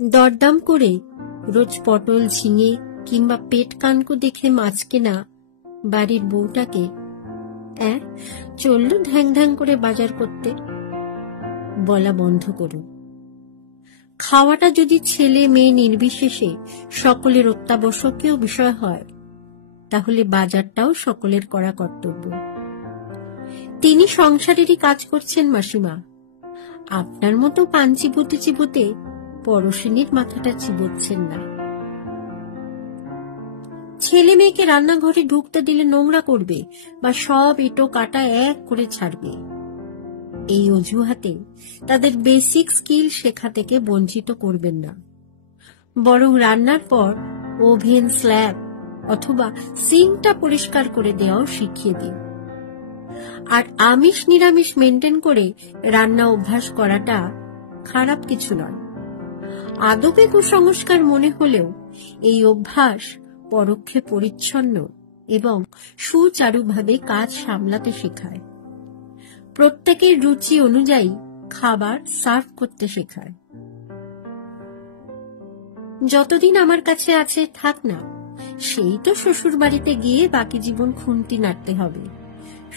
দরদাম করে রোজ পটল, ঝিঙে কিংবা পেট কানকু দেখে মাছ কেনা বাড়ির বউটাকে চলল ধ্যাং ধ্যাং করে বাজার করতে বলা বন্ধ করুন। খাওয়াটা যদি ছেলে মেয়ে নির্বিশেষে সকলের অত্যাবশ্যকীয় বিষয় হয়, তাহলে বাজারটাও সকলের করা কর্তব্য। তিনি সংসারেরই কাজ করছেন মাসিমা, আপনার মতো পান চিবোতে চিবোতে পরশিনীর মাথাটা চিবোচ্ছেন না। ছেলে মেয়েকে রান্নাঘরে ঢুকতে দিলে নোংরা করবে বা সব এঁটো কাটা এক করে ছাড়বে, এই অজুহাতে তাদের বেসিক স্কিল শেখা থেকে বঞ্চিত করবেন না, বরং রান্নার পর ওভেন, স্ল্যাব অথবা সিঙ্কটা পরিষ্কার করে দেওয়াও শিখিয়ে দিন। আর আমিষ নিরামিষ মেনটেন করে রান্না অভ্যাস করাটা খারাপ কিছু নয়। আদপে কুসংস্কার মনে হলেও এই অভ্যাস পরোক্ষে পরিচ্ছন্ন এবং সুচারুভাবে কাজ সামলাতে শেখায়, প্রত্যেকের রুচি অনুযায়ী খাবার সার্ভ করতে শেখায়। যতদিন আমার কাছে আছে থাক না, সেই তো শ্বশুর বাড়িতে গিয়ে বাকি জীবন খুন্তি নাড়তে হবে,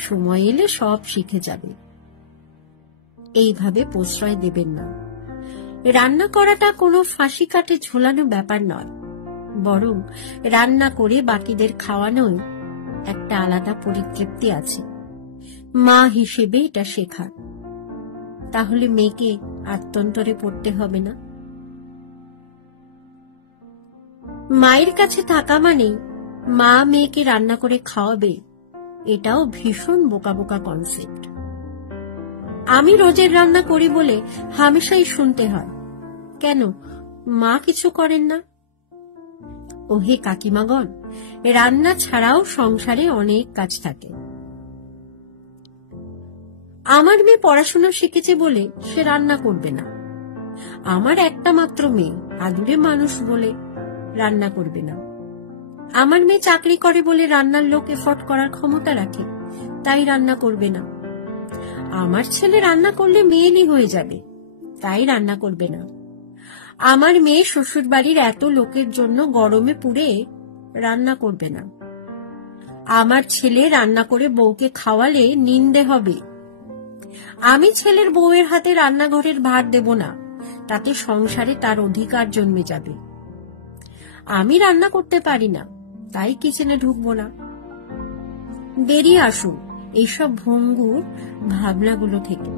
সময় এলে সব শিখে যাবে। এইভাবে প্রশ্রয় দেবেন না। রান্না করাটা কোনো ফাঁসি কাটে ঝোলানো ব্যাপার নয়, বরং রান্না করে বাকিদের খাওয়ানোই একটা আলাদা পরিতৃপ্তি আছে। মা হিসেবে এটা শেখা, তাহলে মেয়েকে আত্মন্তরে পড়তে হবে না। মায়ের কাছে থাকা মানে মা মেয়েকে রান্না করে খাওয়াবে, এটাও ভীষণ বোকা বোকা কনসেপ্ট। আমি রোজের রান্না করি বলে হামেশাই শুনতে হয়, কেন মা কিছু করেন না? ওহে কাকিমাগণ, রান্না ছাড়াও সংসারে অনেক কাজ থাকে। আমার মেয়ে পড়াশোনা শিখেছে বলে সে রান্না করবে না, আমার একটা মাত্র মেয়ে আদুরে মানুষ বলে রান্না করবে না, আমার মেয়ে চাকরি করে বলে রান্নার লোক এফোর্ড করার ক্ষমতা রাখে তাই রান্না করবে না, আমার ছেলে রান্না করলে মেয়েলি হয়ে যাবে তাই রান্না করবে না, আমার মেয়ে শ্বশুর বাড়ির এত লোকের জন্য গরমে পুড়ে রান্না করবে না, আমার ছেলে রান্না করে বউকে খাওয়ালে নিন্দে হবে, আমি ছেলের বউয়ের হাতে রান্নাঘরের ভার দেব না, তাতে সংসারে তার অধিকার জন্মে যাবে, আমি রান্না করতে পারি না তাই কিচেনে ঢুকবো না। বেরিয়ে আসুন এইসব ভঙ্গুর ভাবনাগুলো থেকে।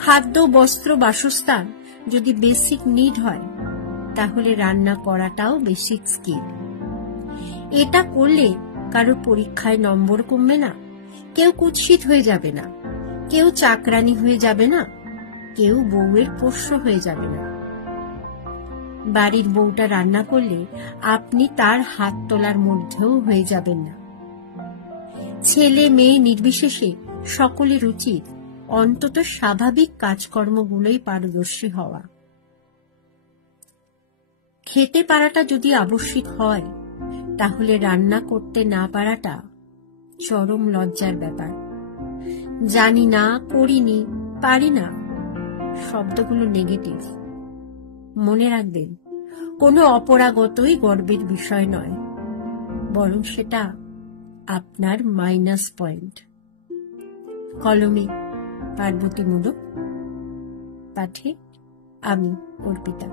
খাদ্য, বস্ত্র, বাসস্থান যদি বেসিক নিড হয়, তাহলে রান্না করাটাও বেসিক স্কিল। এটা করলে কারো পরীক্ষায় নম্বর কমবে না, কেউ কুৎসিত হয়ে যাবে না, কেউ চাকরানি হয়ে যাবে না, কেউ বউয়ের পোষ্য হয়ে যাবে না। বাড়ির বউটা রান্না করলে আপনি তার হাত তোলার মধ্যেও হয়ে যাবেন না। ছেলে মেয়ে নির্বিশেষে সকলের উচিত অন্তত স্বাভাবিক কাজকর্মগুলোই পারদর্শী হওয়া। খেতে পারাটা যদি আবশ্যিক হয়, তাহলে রান্না করতে না পারাটা চরম লজ্জার ব্যাপার। জানি না, করিনি, পারি না শব্দগুলো নেগেটিভ। মনে রাখবেন, কোনো অপরাগতই গর্বের বিষয় নয়, বরং সেটা আপনার মাইনাস পয়েন্ট। কলমে পার্বতী মূলক, পাঠে আমি অর্পিতা।